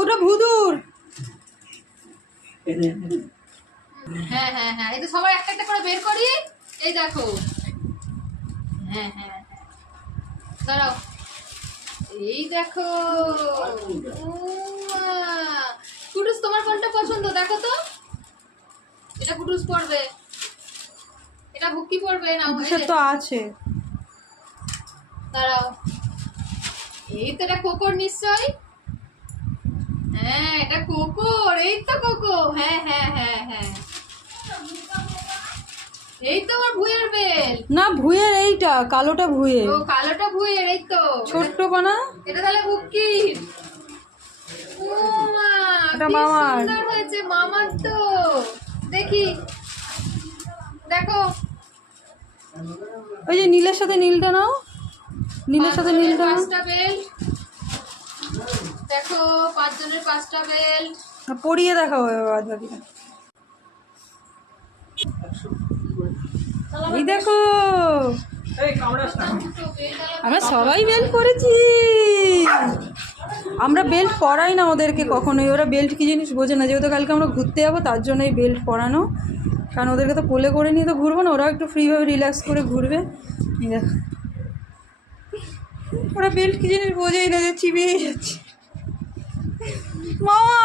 ওটা ভুতুর। হ্যাঁ হ্যাঁ হ্যাঁ, এই তো সবার একটা একটা করে বের করি। এই দেখো, হ্যাঁ হ্যাঁ হ্যাঁ, দাঁড়াও, এই দেখো। কুটুস, তোমার কোনটা পছন্দ দেখো তো। এটা কুটুস পড়বে, এটা বুকি পড়বে না। সে তো আছে, দাঁড়াও, এই তো এটা কোকোর নিশ্চয়। হ্যাঁ এটা কোকোর, এই তো কোকো। হ্যাঁ হ্যাঁ হ্যাঁ হ্যাঁ, এই তো আমার ভুঁইয়ের বেল। না ভুঁইয়ের, এইটা কালোটা ভুঁইয়ের। ও কালোটা ভুঁইয়ের, এই তো ছোট্ট পানা। এটা তাহলে বুকি। ও মা, এটা কি মামার। সুন্দর হয়েছে, মামার তো। দেখি, দেখো, ওই যে নীলের সাথে নীলটা নাও, নীলের সাথে নীলটা নাও। 5টা বেল্ট দেখো, 5 জনের 5টা বেল্ট। পরিয়ে দেখাও বাদ বাকিটা। এই দেখো, আমরা সবাই বেল্ট পরেছি। আমরা বেল্ট পরাই না ওদেরকে কখনোই, ওরা বেল্ট কী জিনিস বোঝে না। যেহেতু কালকে আমরা ঘুরতে যাবো তার জন্য এই বেল্ট পরানো, কারণ ওদেরকে তো কোলে করে নিয়ে তো ঘুরবো না, ওরাও একটু ফ্রিভাবে রিল্যাক্স করে ঘুরবে। এই দেখো, ওরা বেল্ট কী জিনিস বোঝেই না, যে চিবিয়ে যাচ্ছে। মামা